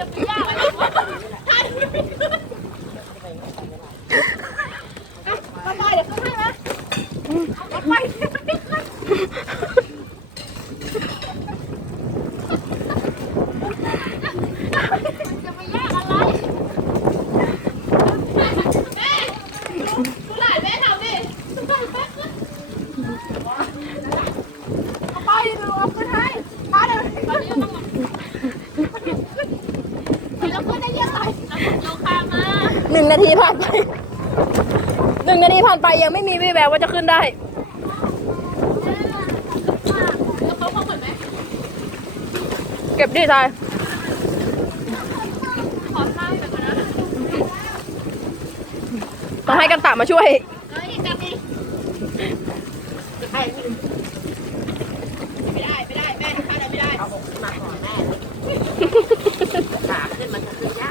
มาไปเดี๋ยวขึ้นให้นะมาไปจะไปแยกอะไรแม่กูหลานแม่ทำดิเอาไปเดี๋ยวเอาขึ้นให้มาเดี๋ยวตอนนี้ต้องเราขึ้นได้ ยังไงโยคะมาหนึ่งนาทีผ่านไปหนึ่งนาทีผ่านไปยังไม่มีวี่แววว่าจะขึ้นได้แล้วเขาเขาเหมือนไหมเก็บดิทรายขอท่าให้แบบนั้นนะต้องให้กันตะมาช่วย เ